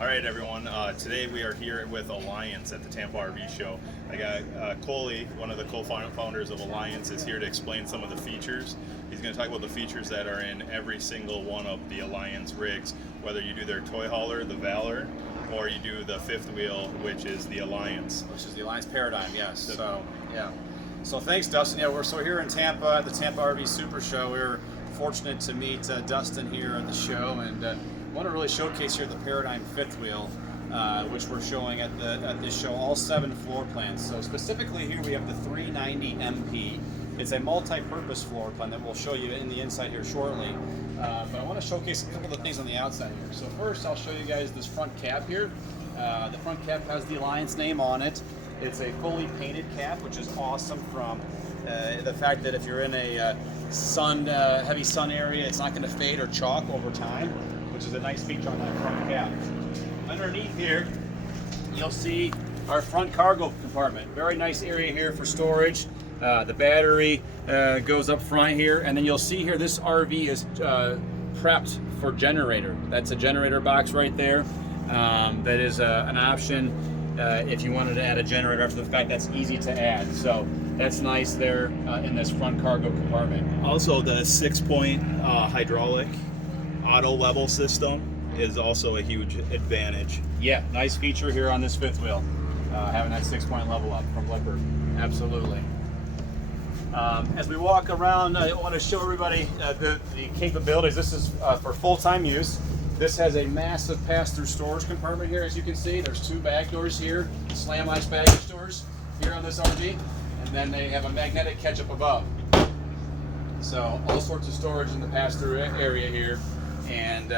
All right, everyone. Today we are here with Alliance at the Tampa RV show. I got Coley, one of the co-founders of Alliance, is here to explain some of the features. He's going to talk about the features that are in every single one of the Alliance rigs, whether you do their toy hauler, the Valor, or you do the fifth wheel, which is the Alliance. Which is the Alliance Paradigm, yes. So thanks, Dustin. Yeah, we're here in Tampa at the Tampa RV Super Show. We were fortunate to meet Dustin here at the show, and want to really showcase here the Paradigm fifth wheel, which we're showing at this show, all 7 floor plans. So specifically here we have the 390 MP. It's a multi-purpose floor plan that we'll show you in the inside here shortly. But I want to showcase a couple of things on the outside here. So first I'll show you guys this front cap here. The front cap has the Alliance name on it. It's a fully painted cap, which is awesome from the fact that if you're in a heavy sun area, it's not going to fade or chalk over time, which is a nice feature on that front cap. Underneath here, you'll see our front cargo compartment. Very nice area here for storage. The battery goes up front here, and then you'll see here this RV is prepped for generator. That's a generator box right there. That is an option if you wanted to add a generator after the fact. That's easy to add. So that's nice there in this front cargo compartment. Also, the 6-point hydraulic auto level system is also a huge advantage. Yeah, nice feature here on this fifth wheel, having that 6-point level up from Lippert. Absolutely. As we walk around, I want to show everybody the capabilities. This is for full-time use. This has a massive pass-through storage compartment here. As you can see, there's 2 back doors here, slam-ice baggage doors here on this RV, and then they have a magnetic catch-up above. So all sorts of storage in the pass-through area here. And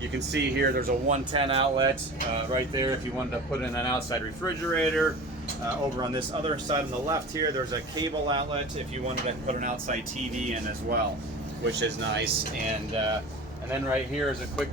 you can see here there's a 110 outlet right there if you wanted to put in an outside refrigerator. Over on this other side on the left here, there's a cable outlet if you wanted to put an outside TV in as well, which is nice. And then right here is a quick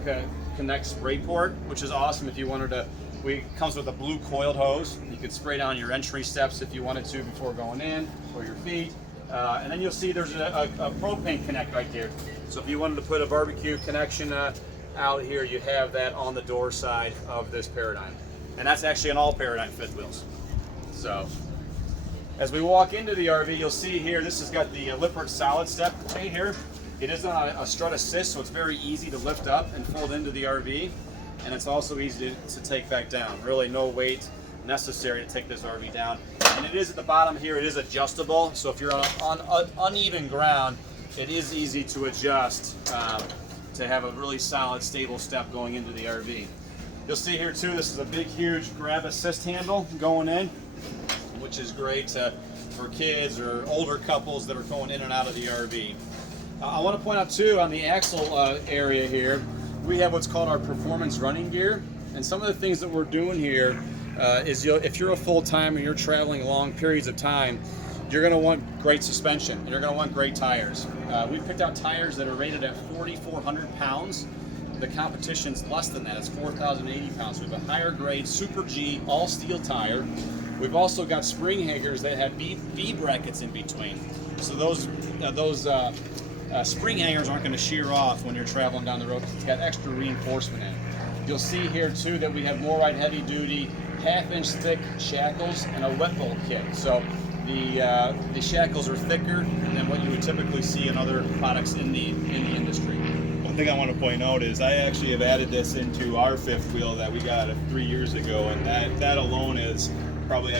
connect spray port, which is awesome if you wanted to. It comes with a blue coiled hose. You could spray down your entry steps if you wanted to before going in, or your feet. And then you'll see there's a propane connect right there. So if you wanted to put a barbecue connection out here, you have that on the door side of this Paradigm. And that's actually on all Paradigm fifth wheels. So as we walk into the RV, you'll see here, this has got the Lippert solid step right here. It is on a strut assist, so it's very easy to lift up and fold into the RV. And it's also easy to take back down. Really no weight necessary to take this RV down. And it is at the bottom here, it is adjustable. So if you're on uneven ground, it is easy to adjust to have a really solid, stable step going into the RV. You'll see here too, this is a big, huge grab assist handle going in, which is great for kids or older couples that are going in and out of the RV. I want to point out too, on the axle area here, we have what's called our performance running gear. And some of the things that we're doing here is if you're a full-timer and you're traveling long periods of time, you're going to want great suspension and you're going to want great tires. We've picked out tires that are rated at 4,400 pounds. The competition's less than that, it's 4,080 pounds. We have a higher grade Super G all steel tire. We've also got spring hangers that have V brackets in between. So those spring hangers aren't going to shear off when you're traveling down the road because it's got extra reinforcement in it. You'll see here too that we have more heavy duty 1/2-inch thick shackles and a wet bolt kit. So the shackles are thicker than what you would typically see in other products in the industry. One thing I want to point out is I actually have added this into our fifth wheel that we got 3 years ago, and that alone is probably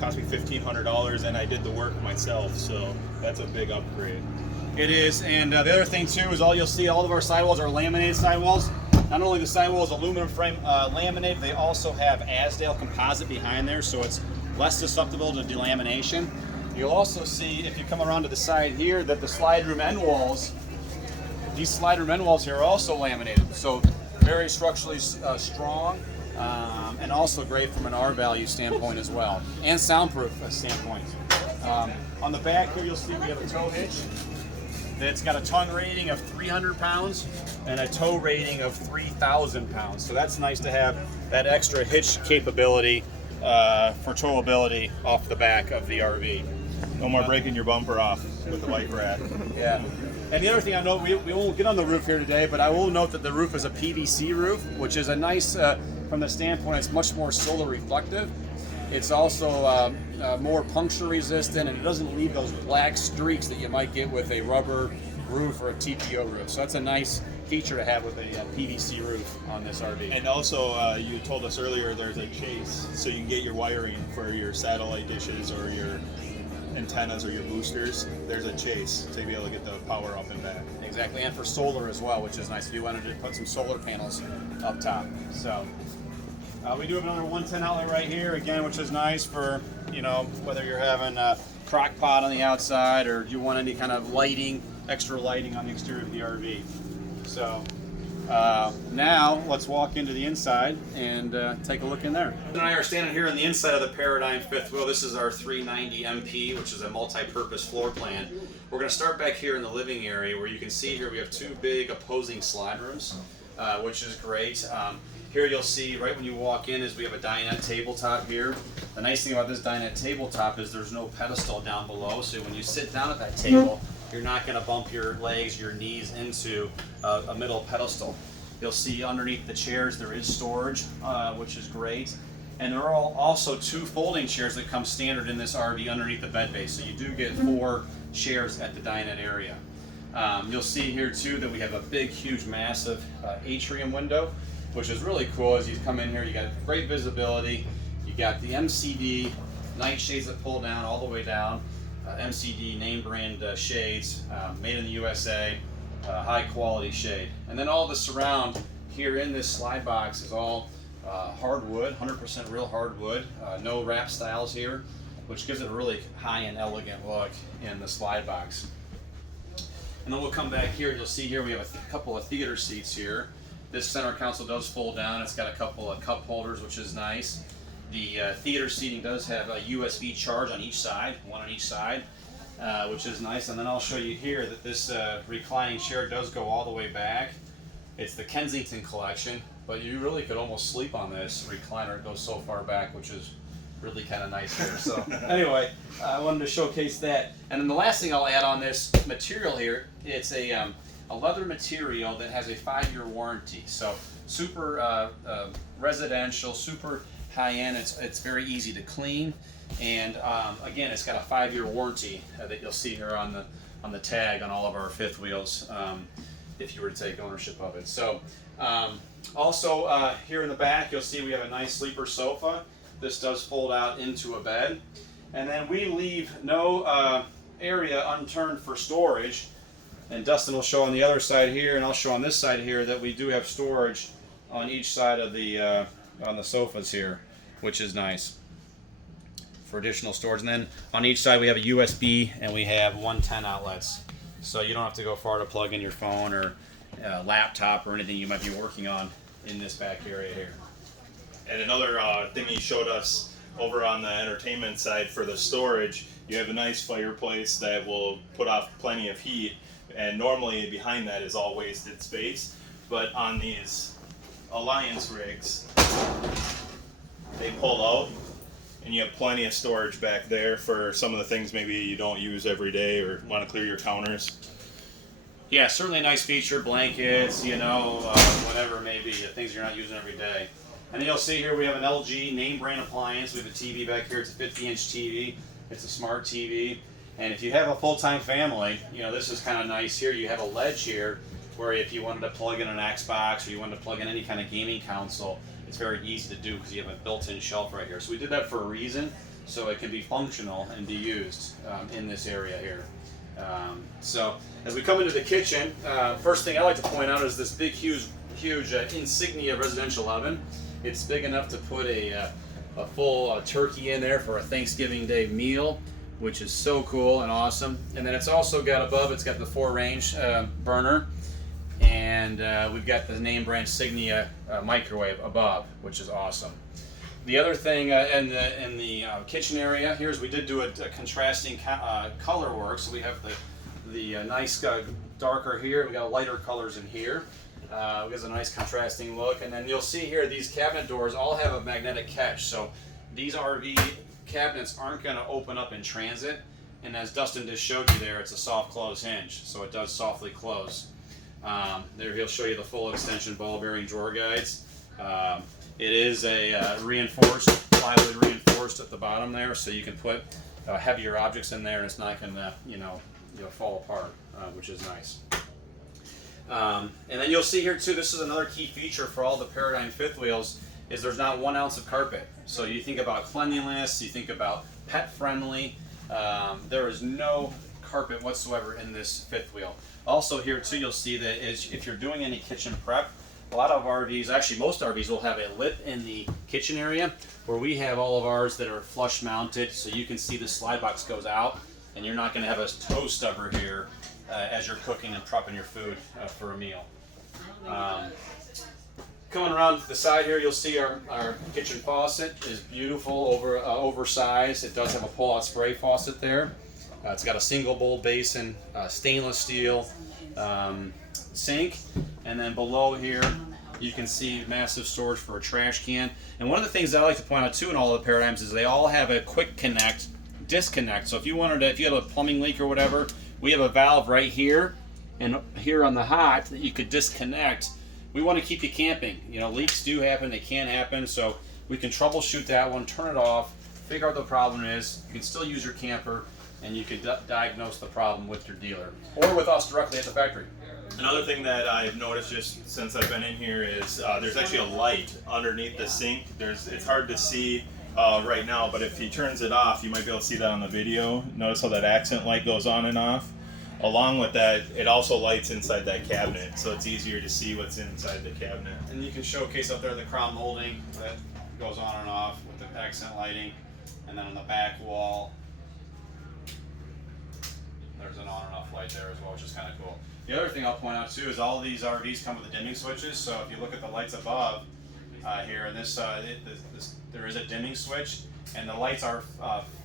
cost me $1,500, and I did the work myself, so that's a big upgrade. It is, and the other thing too is you'll see all of our sidewalls are laminated sidewalls. Not only the sidewall is aluminum frame laminated, they also have Azdel composite behind there, so it's less susceptible to delamination. You'll also see, if you come around to the side here, that the slide room end walls, these slide room end walls here are also laminated, so very structurally strong, and also great from an R value standpoint as well, and soundproof standpoint. On the back here, you'll see we have a tow hitch. It's got a ton rating of 300 pounds and a tow rating of 3,000 pounds. So that's nice to have that extra hitch capability for towability off the back of the RV. No more breaking your bumper off. with the bike rack. Yeah. And the other thing I know, we won't get on the roof here today, but I will note that the roof is a PVC roof, which is a nice, from the standpoint, it's much more solar reflective. It's also more puncture resistant, and it doesn't leave those black streaks that you might get with a rubber roof or a TPO roof. So that's a nice feature to have with a PVC roof on this RV. And also, you told us earlier there's a chase, so you can get your wiring for your satellite dishes or your antennas or your boosters. There's a chase to be able to get the power up and back. Exactly, and for solar as well, which is nice if you wanted to put some solar panels up top. So we do have another 110 outlet right here, again, which is nice for, you know, whether you're having a crock pot on the outside or you want any kind of lighting, extra lighting on the exterior of the RV. So now let's walk into the inside and take a look in there. And I are standing here on the inside of the Paradigm fifth wheel. This is our 390 MP, which is a multi-purpose floor plan. We're going to start back here in the living area where you can see here we have two big opposing slide rooms, which is great. Here you'll see right when you walk in is we have a dinette tabletop here. The nice thing about this dinette tabletop is there's no pedestal down below, so when you sit down at that table, you're not going to bump your legs, your knees into a middle pedestal. You'll see underneath the chairs there is storage, which is great. And there are also two folding chairs that come standard in this RV underneath the bed base. So you do get 4 chairs at the dinette area. You'll see here too that we have a big, huge, massive atrium window, which is really cool. As you come in here, you got great visibility. You got the MCD night shades that pull down all the way down. MCD name brand shades, made in the USA, high quality shade. And then all the surround here in this slide box is all hardwood, 100% real hardwood, no wrap styles here, which gives it a really high and elegant look in the slide box. And then we'll come back here, you'll see here we have a couple of theater seats here. This center console does fold down. It's got a couple of cup holders, which is nice. The theater seating does have a USB charge on each side, one on each side, which is nice. And then I'll show you here that this reclining chair does go all the way back. It's the Kensington collection, but you really could almost sleep on this recliner. It goes so far back, which is really kind of nice here. So anyway, I wanted to showcase that. And then the last thing I'll add on this material here, it's a leather material that has a 5-year warranty. So super residential, super high-end. It's very easy to clean, and again, it's got a 5-year warranty that you'll see here on the tag on all of our fifth wheels if you were to take ownership of it. So also here in the back, you'll see we have a nice sleeper sofa. This does fold out into a bed, and then we leave no area unturned for storage. And Dustin will show on the other side here, and I'll show on this side here that we do have storage on each side of the on the sofas here, which is nice for additional storage. And then on each side we have a USB and we have 110 outlets, so you don't have to go far to plug in your phone or laptop or anything you might be working on in this back area here. And another thing he showed us over on the entertainment side for the storage, you have a nice fireplace that will put off plenty of heat. And normally behind that is all wasted space, but on these Alliance rigs, they pull out and you have plenty of storage back there for some of the things maybe you don't use every day or want to clear your counters. Yeah, certainly a nice feature, blankets, you know, whatever it may be, the things you're not using every day. And then you'll see here we have an LG name brand appliance. We have a TV back here. It's a 50-inch TV. It's a smart TV. And if you have a full-time family, you know, this is kind of nice here. You have a ledge here where if you wanted to plug in an Xbox or you wanted to plug in any kind of gaming console, it's very easy to do because you have a built-in shelf right here. So we did that for a reason, so it can be functional and be used in this area here. So as we come into the kitchen, first thing I like to point out is this big, huge Insignia residential oven. It's big enough to put a full turkey in there for a Thanksgiving Day meal, which is so cool and awesome. And then it's also got above, it's got the 4-range burner, and we've got the name brand Signia microwave above, which is awesome. The other thing in the kitchen area here is we did do a contrasting color work. So we have the nice darker here, we got lighter colors in here. It gives a nice contrasting look. And then you'll see here these cabinet doors all have a magnetic catch. So these RV cabinets aren't going to open up in transit. And as Dustin just showed you there, it's a soft close hinge, so it does softly close. There he'll show you the full extension ball bearing drawer guides. It is a reinforced, plywood reinforced at the bottom there, so you can put heavier objects in there and it's not going to fall apart, which is nice. And then you'll see here too, this is another key feature for all the Paradigm fifth wheels, is there's not 1 ounce of carpet. So you think about cleanliness, you think about pet friendly, there is no carpet whatsoever in this fifth wheel. Also here too, you'll see that if you're doing any kitchen prep, a lot of RVs, actually most RVs will have a lip in the kitchen area, where we have all of ours that are flush mounted, so you can see the slide box goes out and you're not going to have a toe stubber here as you're cooking and prepping your food for a meal. Coming around to the side here, you'll see our kitchen faucet is beautiful, oversized. It does have a pull-out spray faucet there. It's got a single bowl basin, stainless steel sink, and then below here you can see massive storage for a trash can. And one of the things that I like to point out too in all of the Paradigms is they all have a quick connect, disconnect. So if you had a plumbing leak or whatever, we have a valve right here and here on the hot that you could disconnect. We want to keep you camping. Leaks do happen, they can happen, so we can troubleshoot that one, turn it off, figure out what the problem is. You can still use your camper, and you can diagnose the problem with your dealer or with us directly at the factory. Another thing that I've noticed just since I've been in here is there's actually a light underneath the sink. It's hard to see right now, but if he turns it off, you might be able to see that on the video. Notice how that accent light goes on and off. Along with that, it also lights inside that cabinet, so it's easier to see what's inside the cabinet. And you can showcase up there the crown molding that goes on and off with the accent lighting. And then on the back wall, there's an on and off light there as well, which is kind of cool. The other thing I'll point out too is all of these RVs come with the dimming switches. So if you look at the lights above here, and there is a dimming switch, and the lights are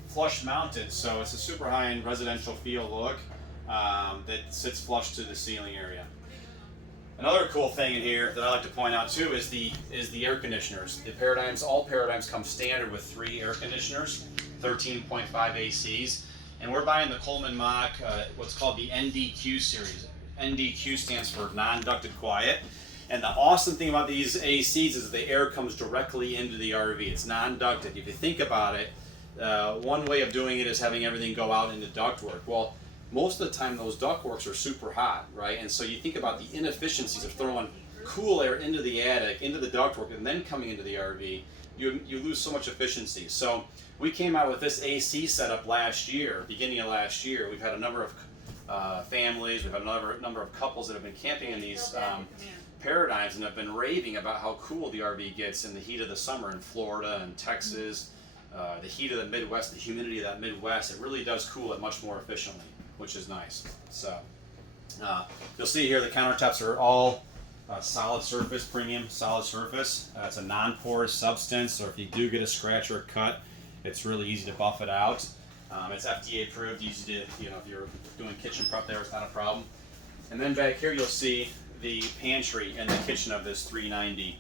flush mounted, so it's a super high-end residential feel look that sits flush to the ceiling area. Another cool thing in here that I like to point out too is the air conditioners. All Paradigms come standard with 3 air conditioners, 13.5 ACs, and we're buying the Coleman Mach, what's called the NDQ series. NDQ stands for non-ducted quiet. And the awesome thing about these ACs is the air comes directly into the RV. It's non-ducted. If you think about it, one way of doing it is having everything go out into ductwork. Well, most of the time those ductworks are super hot, right? And so you think about the inefficiencies of throwing cool air into the attic, into the ductwork, and then coming into the RV. You lose so much efficiency. So we came out with this AC setup last year, beginning of last year. We've had a number of families, we've had a number of couples that have been camping in these Paradigms and have been raving about how cool the RV gets in the heat of the summer in Florida and Texas. The heat of the Midwest, the humidity of that Midwest, it really does cool it much more efficiently, which is nice. So you'll see here the countertops are all solid surface, premium solid surface. It's a non-porous substance, so if you do get a scratch or a cut, it's really easy to buff it out. It's FDA approved, easy to, if you're doing kitchen prep there, it's not a problem. And then back here you'll see the pantry and the kitchen of this 390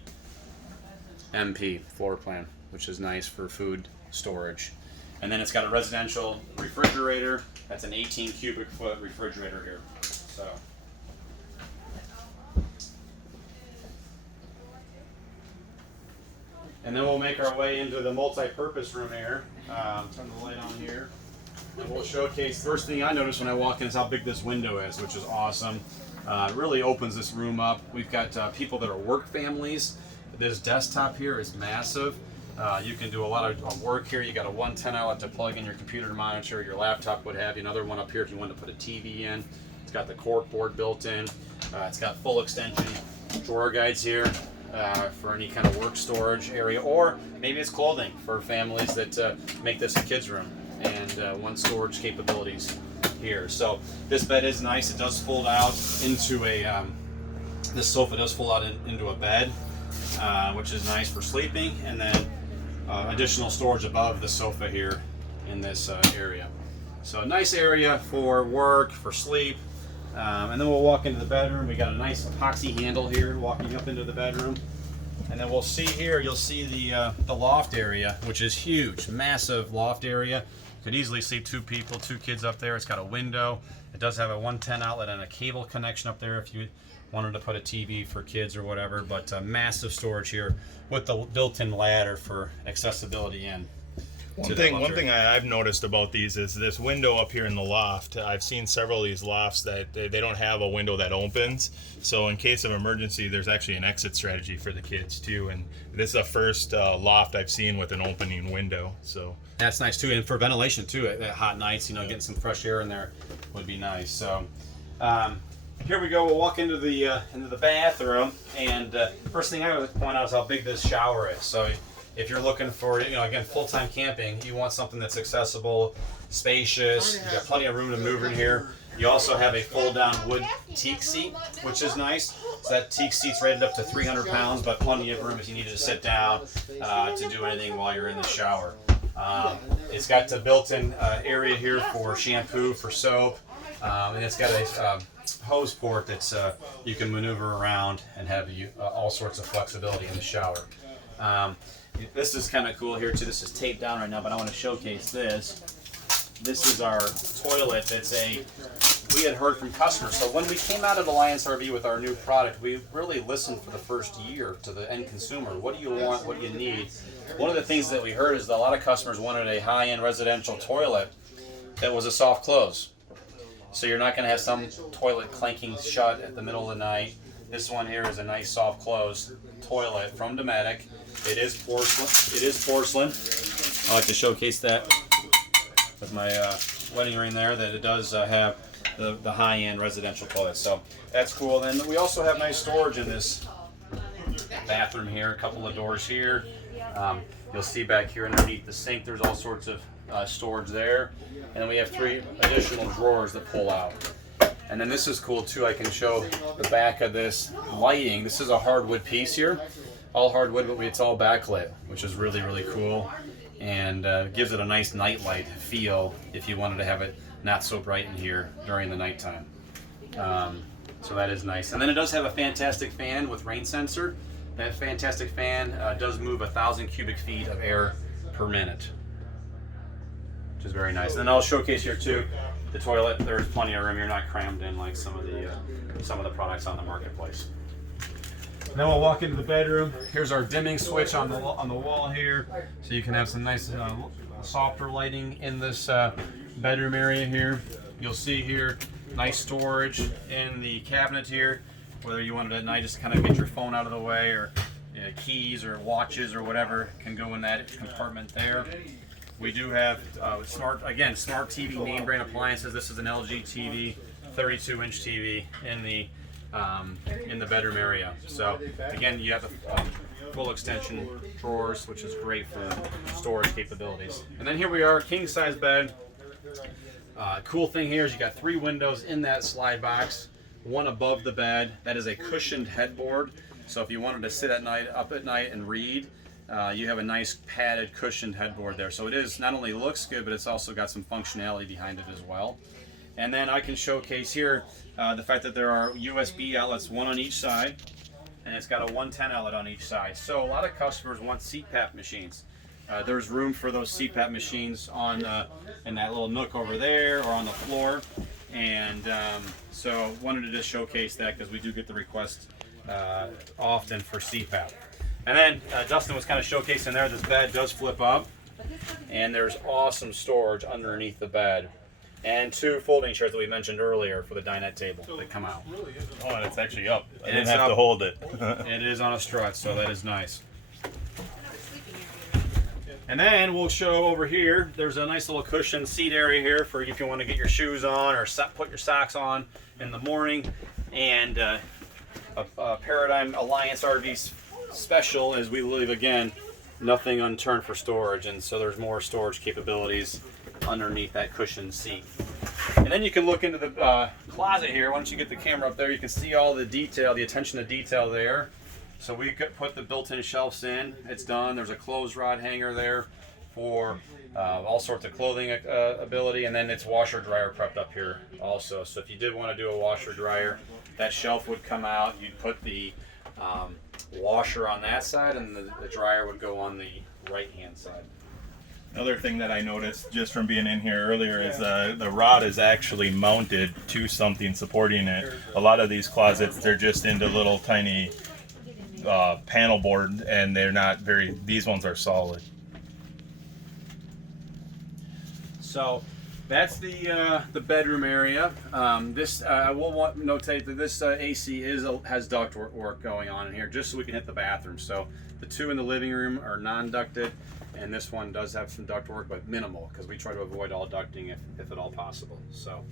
MP floor plan, which is nice for food storage. And then it's got a residential refrigerator. That's an 18 cubic foot refrigerator here. So. And then we'll make our way into the multi-purpose room here. Turn the light on here. And we'll showcase, first thing I noticed when I walk in is how big this window is, which is awesome. It really opens this room up. We've got people that are work families. This desktop here is massive. You can do a lot of work here. You got a 110 outlet to plug in your computer to monitor your laptop, what have you. Another one up here if you want to put a TV in. It's got the cork board built in. It's got full extension drawer guides here for any kind of work storage area, or maybe it's clothing for families that make this a kid's room and want storage capabilities here. So this bed is nice. It does fold out into a, this sofa does fold out into a bed, which is nice for sleeping, and then additional storage above the sofa here in this area. So a nice area for work, for sleep, and then we'll walk into the bedroom. We got a nice epoxy handle here walking up into the bedroom. And then we'll see here, you'll see the loft area, which is huge, massive loft area. You Could easily sleep 2 people, 2 kids up there. It's got a window. It does have a 110 outlet and a cable connection up there if you wanted to put a TV for kids or whatever, but massive storage here with the built-in ladder for accessibility in. One thing I've noticed about these is this window up here in the loft. I've seen several of these lofts that they don't have a window that opens. So in case of emergency, there's actually an exit strategy for the kids too. And this is the first loft I've seen with an opening window. So that's nice too, and for ventilation too. At hot nights, getting some fresh air in there would be nice. So here we go. We'll walk into the bathroom, and first thing I would point out is how big this shower is. So if you're looking for, again, full-time camping, you want something that's accessible, spacious, you got plenty of room to move in here. You also have a fold-down wood teak seat, which is nice. So that teak seat's rated up to 300 pounds, but plenty of room if you needed to sit down to do anything while you're in the shower. It's got the built-in area here for shampoo, for soap, and it's got a hose port that's you can maneuver around and have all sorts of flexibility in the shower. This is kind of cool here too. This is taped down right now, but I want to showcase this. This is our toilet. We had heard from customers. So when we came out of Alliance RV with our new product, we really listened for the first year to the end consumer. What do you want? What do you need? One of the things that we heard is that a lot of customers wanted a high-end residential toilet that was a soft close. So you're not going to have some toilet clanking shut at the middle of the night. This one here is a nice soft close toilet from Dometic. It is porcelain. I like to showcase that with my wedding ring there, that it does have the high-end residential toilet. So that's cool. And we also have nice storage in this bathroom here. A couple of doors here. You'll see back here underneath the sink, there's all sorts of storage there. And then we have 3 additional drawers that pull out. And then this is cool too. I can show the back of this lighting. This is a hardwood piece here. All hardwood, but it's all backlit, which is really, really cool. And gives it a nice nightlight feel if you wanted to have it not so bright in here during the nighttime. So that is nice. And then it does have a fantastic fan with rain sensor. That fantastic fan does move 1,000 cubic feet of air per minute, which is very nice. And then I'll showcase here too the toilet. There's plenty of room. You're not crammed in like some of the products on the marketplace. And then we'll walk into the bedroom. Here's our dimming switch on the wall here, so you can have some nice softer lighting in this bedroom area here. You'll see here nice storage in the cabinet here, whether you wanted at night just to kind of get your phone out of the way, or keys or watches or whatever can go in that compartment there. We do have smart TV name brand appliances. This is an LG TV, 32-inch TV in the bedroom area. So again, you have the full extension drawers, which is great for storage capabilities. And then here we are, king size bed. Cool thing here is you got 3 windows in that slide box, one above the bed. That is a cushioned headboard. So if you wanted to sit up at night and read, you have a nice padded cushioned headboard there. So it is not only looks good, but it's also got some functionality behind it as well. And then I can showcase here the fact that there are USB outlets, one on each side, and it's got a 110 outlet on each side. So a lot of customers want CPAP machines. There's room for those CPAP machines in that little nook over there or on the floor. And so wanted to just showcase that because we do get the request often for CPAP. And then Dustin was kind of showcasing there, this bed does flip up, and there's awesome storage underneath the bed. And 2 folding chairs that we mentioned earlier for the dinette table that come out. Oh, and it's actually up. I didn't have to hold it. It is on a strut, so that is nice. And then we'll show over here, there's a nice little cushioned seat area here for if you want to get your shoes on or put your socks on in the morning. And a Paradigm Alliance RV special is we leave, again, nothing unturned for storage. And so there's more storage capabilities underneath that cushioned seat. And then you can look into the closet here. Once you get the camera up there, you can see all the detail, the attention to detail there. So we could put the built-in shelves in. It's done. There's a clothes rod hanger there for all sorts of clothing ability, and then it's washer dryer prepped up here also. So if you did want to do a washer dryer, that shelf would come out. You'd put the washer on that side, and the dryer would go on the right-hand side. Another thing that I noticed just from being in here earlier is the rod is actually mounted to something supporting it. A lot of these closets, they're just into little tiny panel board, and they're not very, these ones are solid. So that's the bedroom area. This I will notate that this AC has duct work going on in here, just so we can hit the bathroom. So the two in the living room are non-ducted, and this one does have some duct work, but minimal, because we try to avoid all ducting if at all possible. So,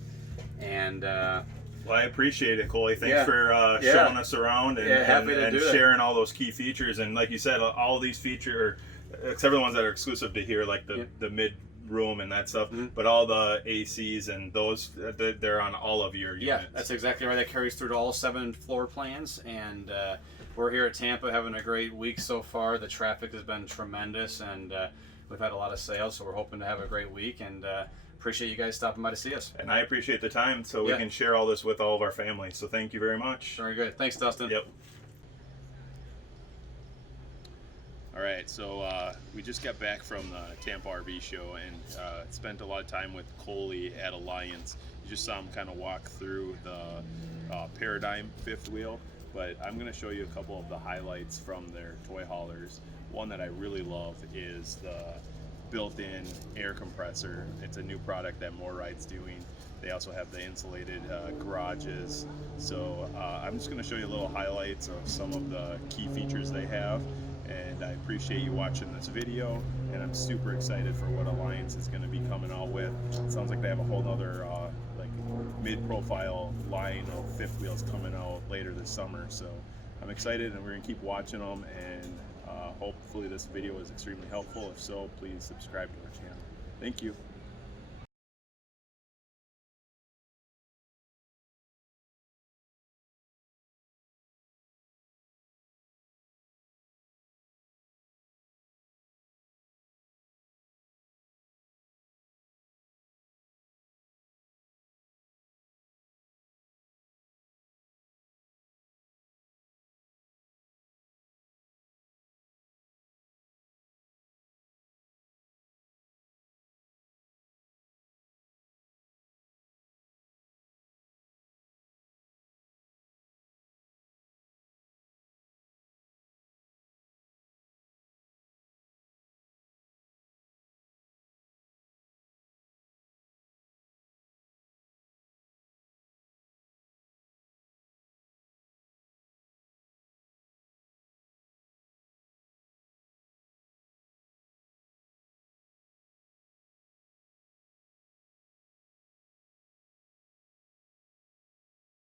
and well, I appreciate it, Coley. Thanks for showing us around and sharing all those key features. And like you said, all of these features, except for the ones that are exclusive to here, like the mid room and that stuff, but all the ACs and those, they're on all of your units. Yeah, that's exactly right. That carries through to all 7 floor plans, and we're here at Tampa having a great week so far. The traffic has been tremendous, and we've had a lot of sales, so we're hoping to have a great week, and appreciate you guys stopping by to see us. And I appreciate the time, so we can share all this with all of our family. So thank you very much. Very good. Thanks, Dustin. Yep. All right, so we just got back from the Tampa RV show and spent a lot of time with Coley at Alliance. You just saw him kind of walk through the Paradigm fifth wheel, but I'm going to show you a couple of the highlights from their toy haulers. One that I really love is the built-in air compressor. It's a new product that MoreRide's doing. They also have the insulated garages. So I'm just going to show you little highlights of some of the key features they have. And I appreciate you watching this video, and I'm super excited for what Alliance is going to be coming out with. It sounds like they have a whole nother like mid-profile line of fifth wheels coming out later this summer. So I'm excited, and we're going to keep watching them, and hopefully this video is extremely helpful. If so, please subscribe to our channel. Thank you.